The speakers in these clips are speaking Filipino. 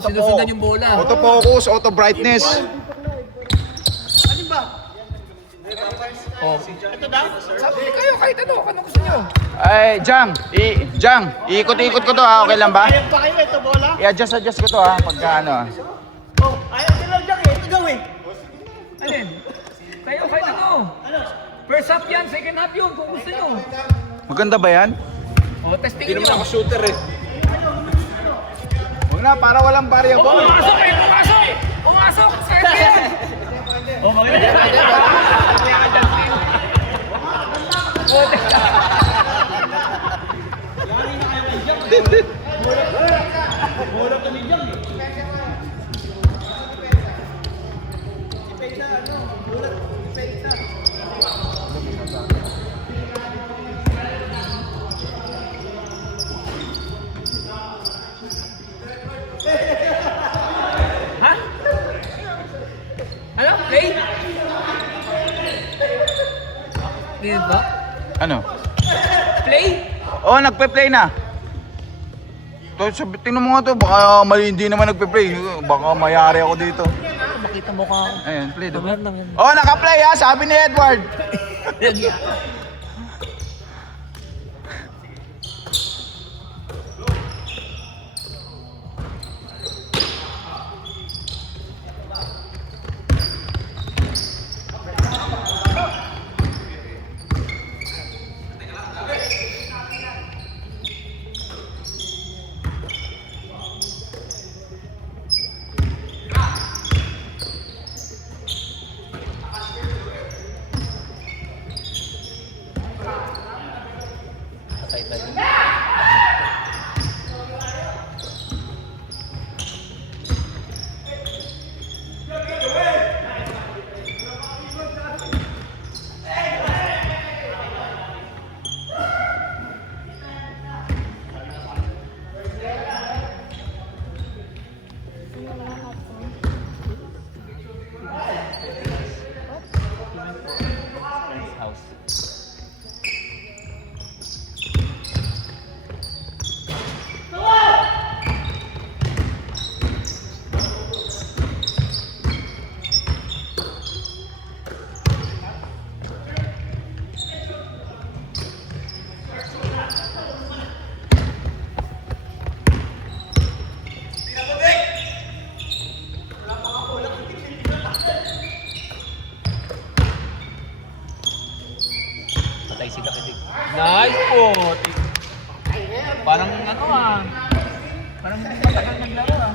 Sinusundan yung bola. Auto focus, auto brightness. Alin ba? Oh. Ito na? Sabi kayo, kahit ano gusto nyo? Ay, Jang, iikot-ikot ko to ha, okay lang ba? Ayaw pa kayo ito, bola? I-adjust ko to ha, pagka ano ha. Oh, ayaw sila dyan eh. Ito gawin. Alin? Kayo, kahit ano? First half yan, second half yun, kung gusto nyo. Maganda ba yan? O, testingin nyo. Shooter eh. Huwag na, para walang variable. Pumasok eh, pumasok! Pumasok! Saan yan? Oh, maganda. Ha? Ano? Play? Ganyan ba? Ano? Play? Oh, nagpe-play na. Tingnan mo nga to, baka mali hindi naman nagpe-play. Baka mayari ako dito. Makita mo ka. Ayun, play do. Naman lang yan. Oh, naka-play ha, sabi ni Edward. Patay sila kidig. Nice po! Parang ano ah. Parang hindi matagal naglaro ah.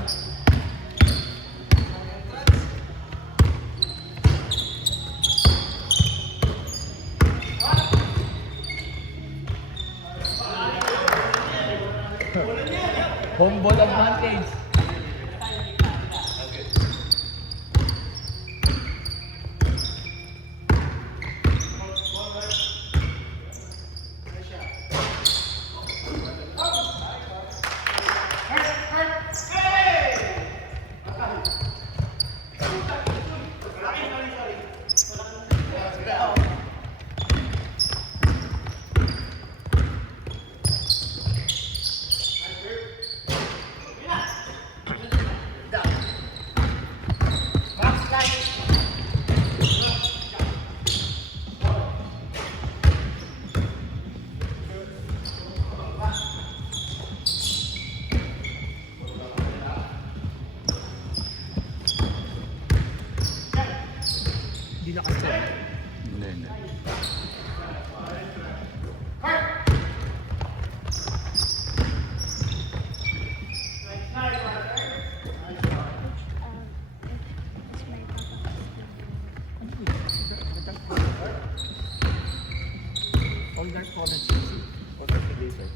Home ball advantage. Hindi na kasi. Hindi. All that college easy. Or later.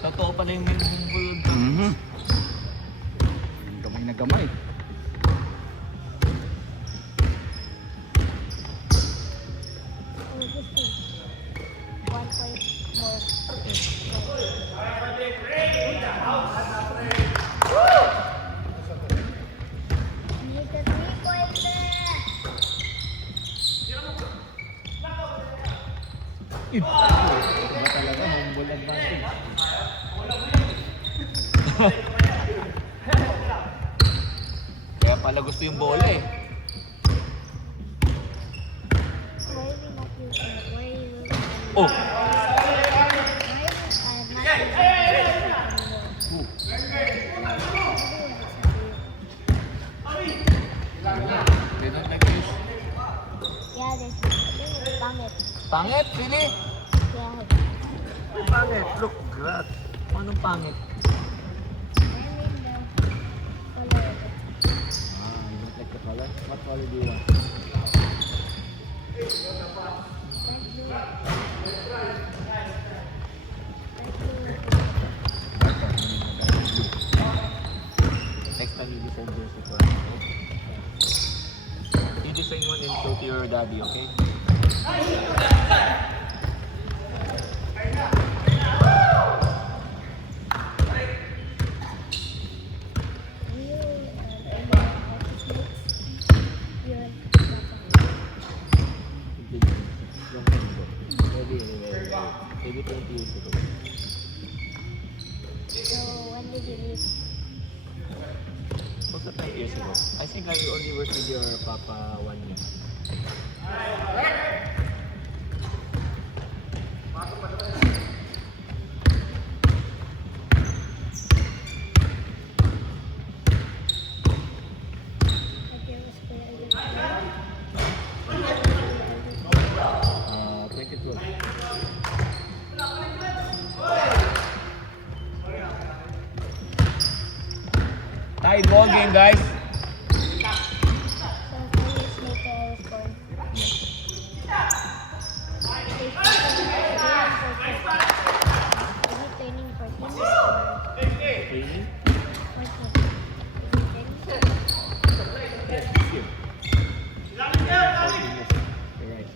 Totoo pala yung bulod. Mhm. Gamay na gamay. Iba talaga, humble advantage. Kaya pala gusto yung bola eh. Oh! They don't like this. Pangit, Pili? Pangit, look, grass. Anong pangit? You don't like the color? What color do you want? Next time you design jersey for me. You design one and show to your daddy, okay? Maybe 20 years ago. So when did you leave? Most of 20 years ago. I think I only worked with your papa 1 year. What year was Kuya again? 2012. Tide ball game, guys. So 4 years later I was born. Is he turning 14? Really? 14. Yes, this year. You're right.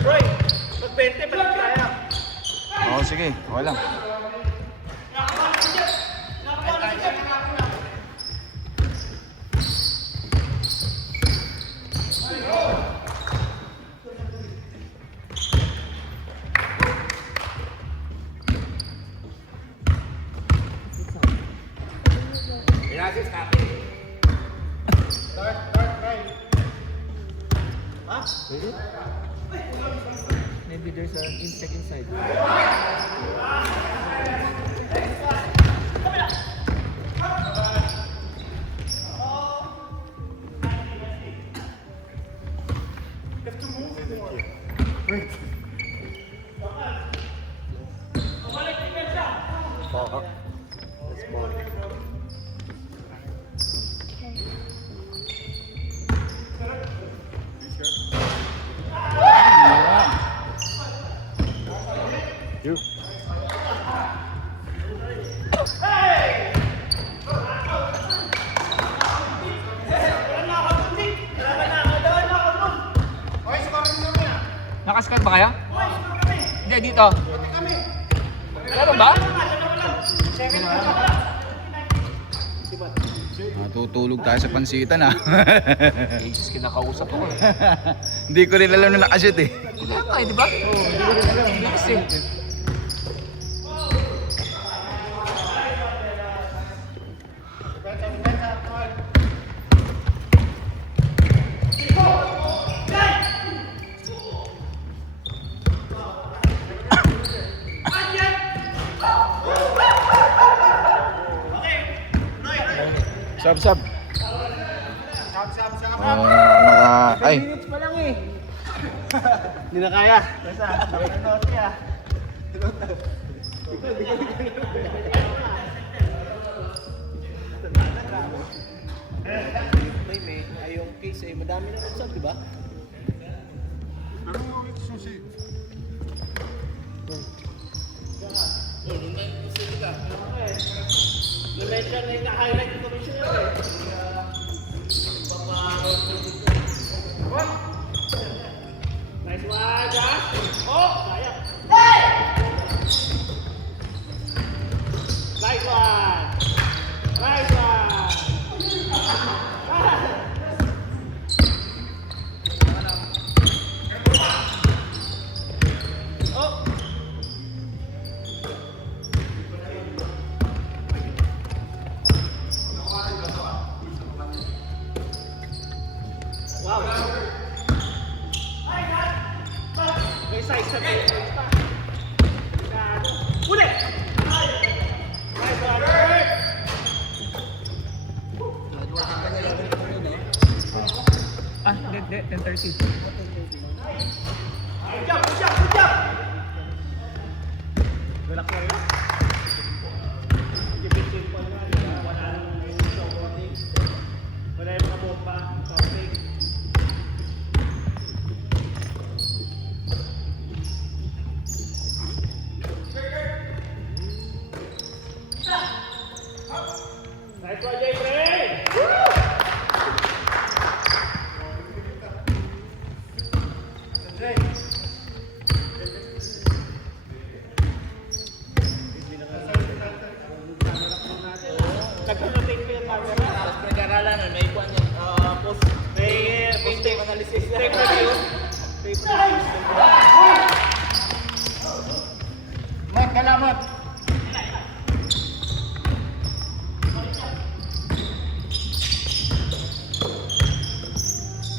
Roy, mag-20, balik tayo. Oo, sige. Okay lang. Really? Maybe there's an insect inside. You. Nakaskat ba kayo? Hindi, dito. Meron ba? Tutulog tayo sa pansitan ah. Jesus, kinakausap ako eh. Hindi ko rin alam na nakashoot eh. Kaya nga eh, di ba? Oo, hindi ko rin alam. Mix eh. Sab. Oh, naka... Ay, minutes pa lang eh. Hindi na kaya. Basta, nakakano siya. May ay yung case eh, madami na rin sab, di ba? Na-mention na yung na-highlight yung commissioner eh. Nice one, Josh! Oh! Sayang! Nice one! Nice one! Oh! Wow! May size sa tayo. Uli! Nice one, Eric! Ah, 10:30. Good job! Good job! Good job! Relax na rin. Give pa nga. Wala nang yung showboarding. Wala yung mga bomba. Something. Nice one, Jay Frey! Nagpapatake ko yung camera. Tapos pinag-aralan na may ikuan yung post. May tape analysis. Tape review. Tape review. Mike, kalamot!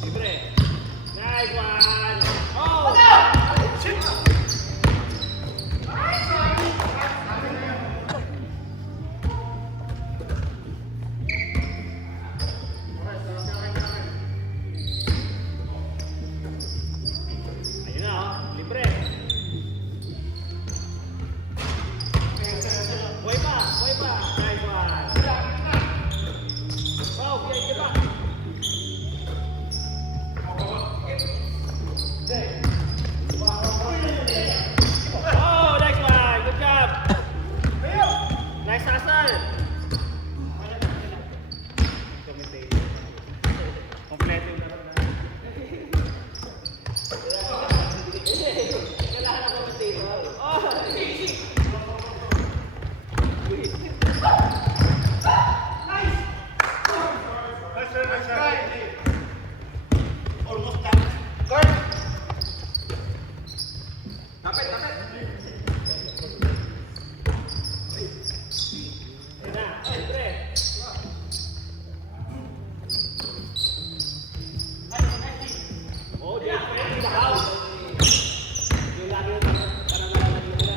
Libre. Nice one! Oh! Shit! Ayun na, oh. Libre. Buhay pa. Nice one. Oh, biyay ka ba? Oh, nice one. Good job. Nice hustle. Kompleto yung laro na. Kailangan ako ng table. Oh! Almost done. Guard! Tapit! Ayun na, libre. Oh, Jay Frey in the house. Yung lagi yung parang nalalag nila.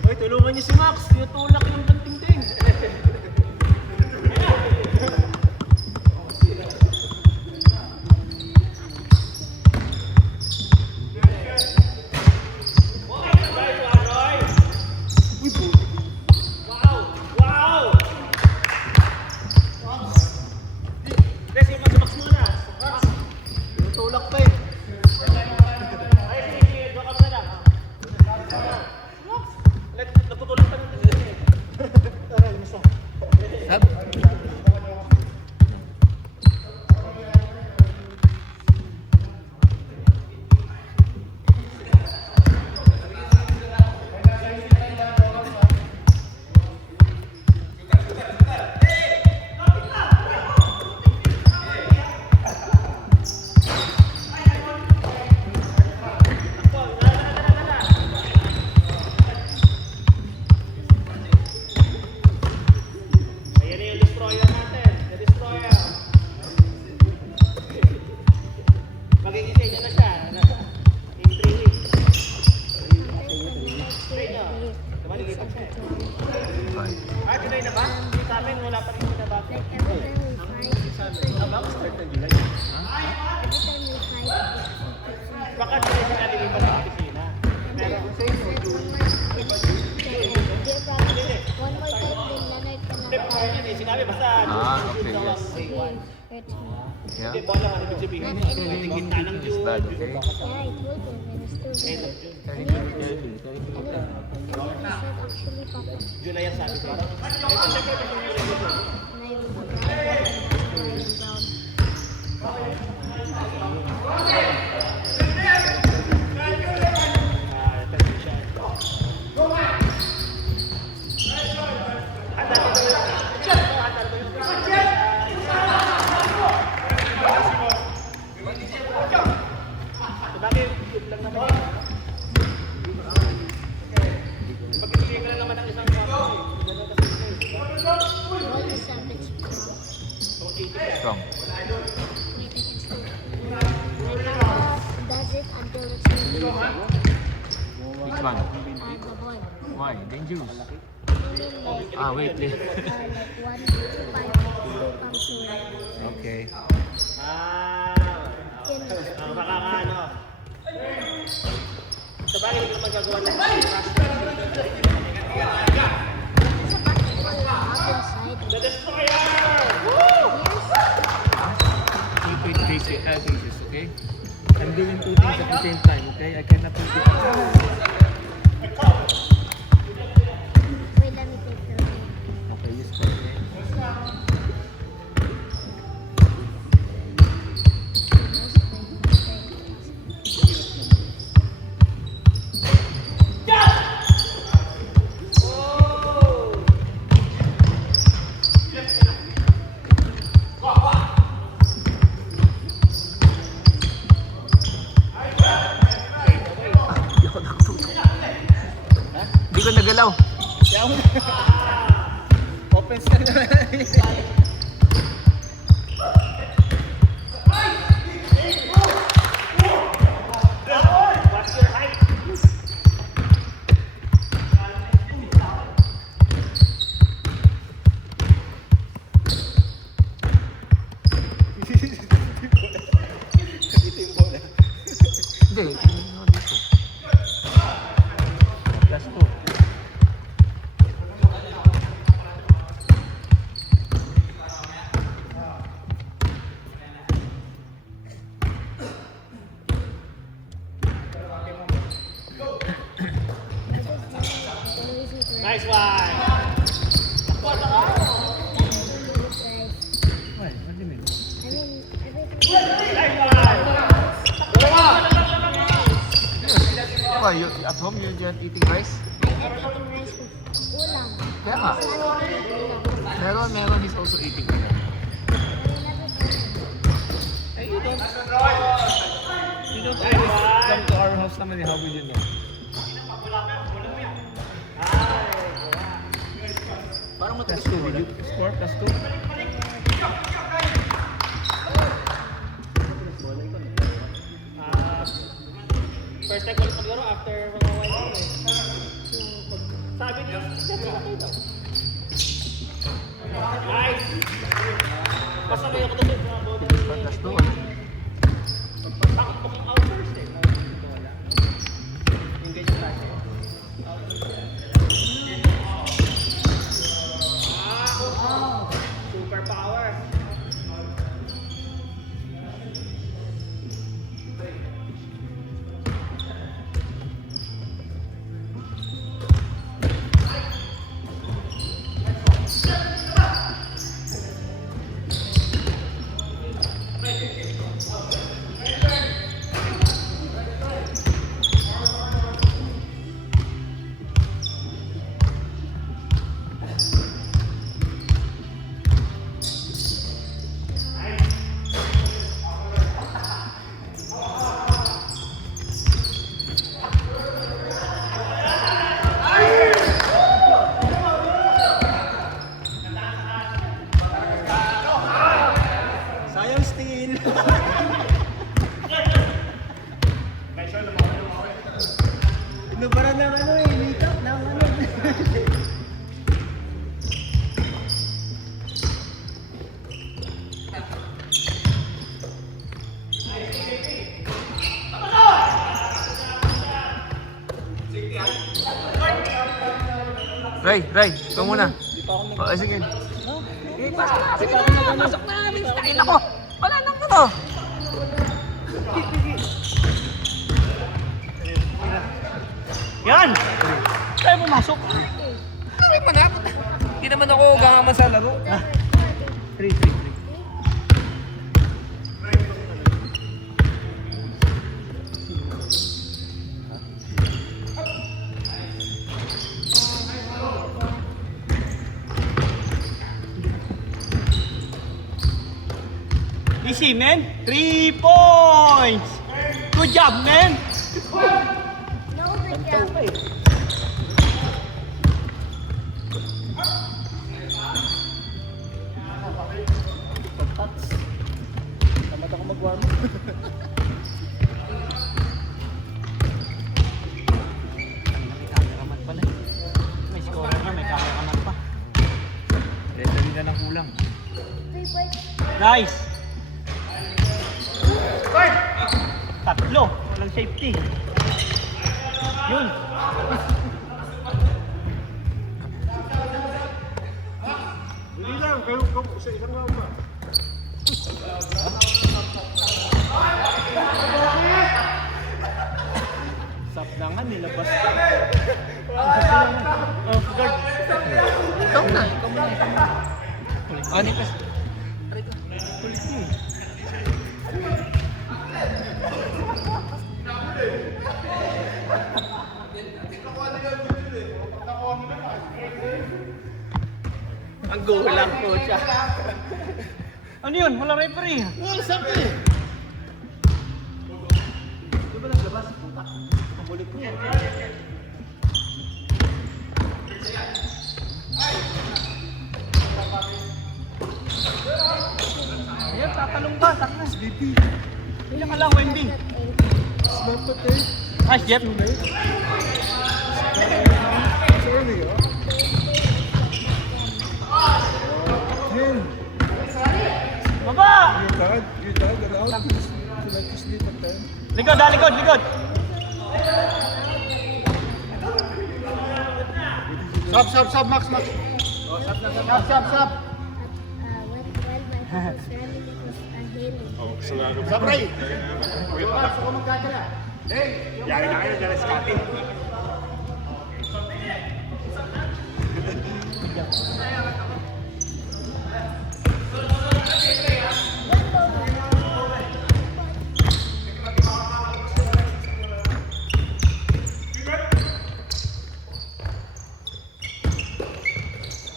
Hoy, tulungan niyo si Max. Tinutulak yung banting-ting. Wow! Kasi mas muna. Tinutulak pa eh. Ay, sige, doon ka pa na. Nagtutulak pa rin. Sab. Ayan na yung destroyer natin. The destroyer. Magiging sa inyo na siya. In 3 weeks. Sa inyo. Diba nilipat siya eh? Ah, July na ba? Sa amin, wala pa rin siya ba? Like every time we fight, it's different. Start ng July. Every time we fight, it's different. Baka July siya nalilipat ng opisina. Pero, One more time, then Leonard can hindi po yun eh. Sinabi basta. Okay, yes. hurts me. Yeah. Hindi po alam ano ibig sabihin. Hindi gitna ng Is that June. okay? Yeah, I told him, and it's still End of there. June. And then he said, actually, Papa, July ang sabi ko. Eh, siyempre, kasi yung regulation. and I will go down. Ah, transition. Handa ko yun. Handa ko yun. Sabagay, yun lang naman yun. Pag-ibigay ka lang naman ng isang kapo eh. Ganun kasi yun eh. All the savage strong. So, 80 ka. Strong. Wait, I can still. My papa does it until it's ready. Which one? The boy. Why? Dangerous. Like, Ah, wait. like 1 to 5 pumps away. Okay. Baka nga ano. Sabagay, hindi ko magagawa ng The destroyer! Keep it basis, okay? I'm doing two things at the same time, okay? I cannot do it. Wait, let me take the Okay, you start. Hindi ko nagalaw. Offense na naman. What's your height? Hindi. Ano dito? Plus two. Nice one! Why? What do you mean? Nice one! Dalawa! Why? You, at home you're just eating rice? Kaya nga. Meron is also eating ulam. Hey, you don't always come to our house naman eh. How will you know? Parang Plus two. Did you score plus two? First time ko ulit maglaro after mga while eh. Sabi niya, okay daw. Nice! Basta may ako doon sa bola. Plus two. Bakit po kung out first eh? Yung ganyan klase. Super power. Ray, ikaw muna. Oh, sige. Pasok na namin style ako. Wala nang ano. Yan! Tayo pumasok. Sabi mo na. Hindi naman ako gangaman sa laro. 3-3. Easy, man. 3 points. Good job, man. No, good job. Tamad ako mag-warm. May cameraman pala. May scorer na, may cameraman pa. Dali na ng kulang. 3 points. Nice. Tatlo. Walang safety. Yun. Hindi lang, kayo sa isang round ba? Sap na nga, nilabas ka. Oh, guard. Ikaw na. Ani kasi. Ang goal lang po siya. Ano yun? Wala referee. Wala, sabi eh. Di ba naglabas? Punta. Pabulit ko. Ayan, tatalong ba? Takna. Ilan ka lang, Wendy? Snap to take. Nice, Jeff. It's early, oh. 10. Baba! You're tired, allowed to like to sleep at 10. Likod, likod, likod. Sub, Max. Oh, sub na, sub. While my papa was running, it was hailing. Sub, Ray. Gusto ko magkakala. Yari na kayo, dala Scotty.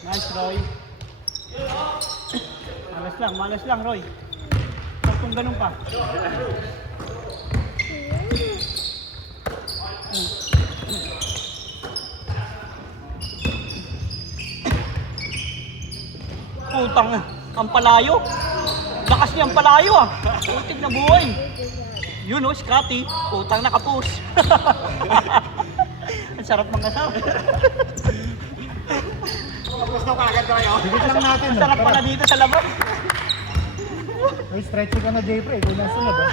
Nice, Roy. Malas lang, Roy. Huwag kung ganun pa. Putang, ang palayo. Lakas niya ang palayo ah. Putik na buhay. Yun oh, Scotty. Putang nakapus. Ang sarap mangasama. Tapos na kagad tayo. Bigit lang natin. Ang sarap pala dito sa labas. May stretching ka na, Jayfrey. Ito na sunod, oh.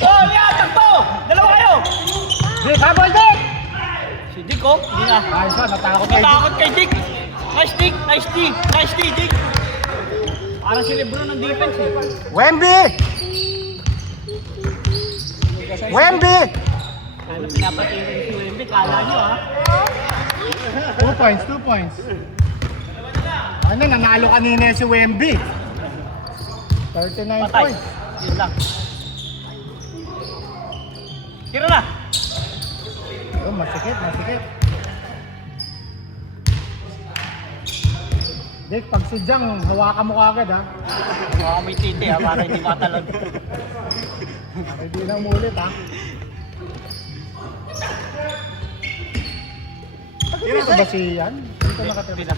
Oh, yeah, takbo! Dalawa kayo! Dick, habol, Dick! Si Dick oh, hindi na. Ayos ka, natakot kay Dick. Natakot kay Dick. Nice Dick. Parang si Lebron ng defense eh. Wemby! Ano pinapatingin si Wemby, kala nyo ha? 2 points. Ano, nanalo kanina si Wemby. 39 Patay. points. Yun lang. Tira na! Oh, masikip. Dick, pag si Jang, hawakan mo kagad, ha? Baka may titi ha, para hindi matalon. Hindi na umulit, ha? Dito ba si Ian? Dito nakatira.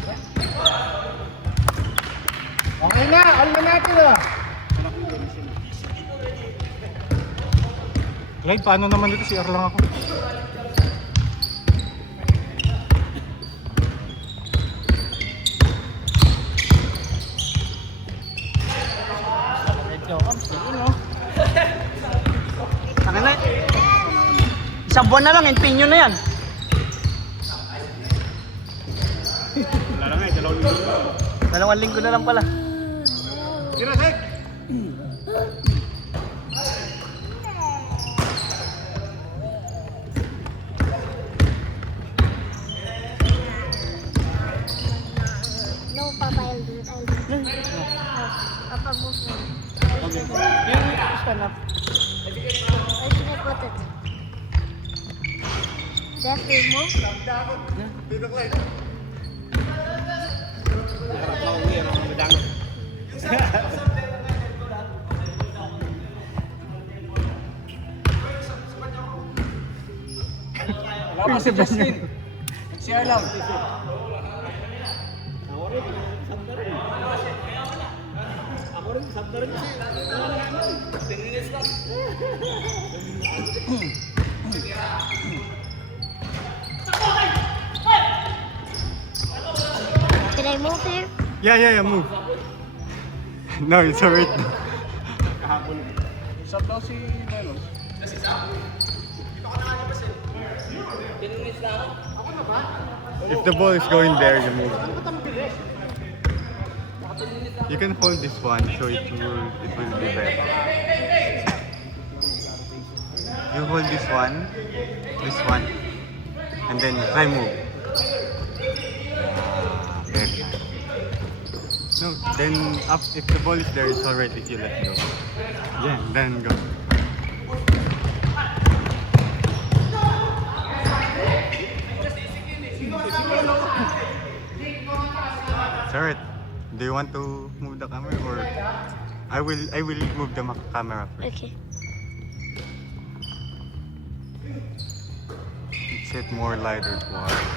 Okay na, all na natin, ah! Clyde, paano naman dito? CR lang ako. Isang buwan na lang, impinyo na yan. Wala na nga, dalawang linggo. 2 linggo na lang pala. Tira, Sek! No, Papa, I'll do it. I'll do it. No. Papa, move me. Stand up. Where should I put it? That will move? Wala pa si Justin. CR lang. Can I move here? Yeah, move. No, it's alright. Sab daw si Manos. If the ball is going there, you move. You can hold this one so it will be better. You hold this one, and then try move. There. No, then up if the ball is there, it's alright if you let go. Yeah, then go. It's alright. Do you want to move the camera or I will move the camera first. Okay. It's it more lighter to watch.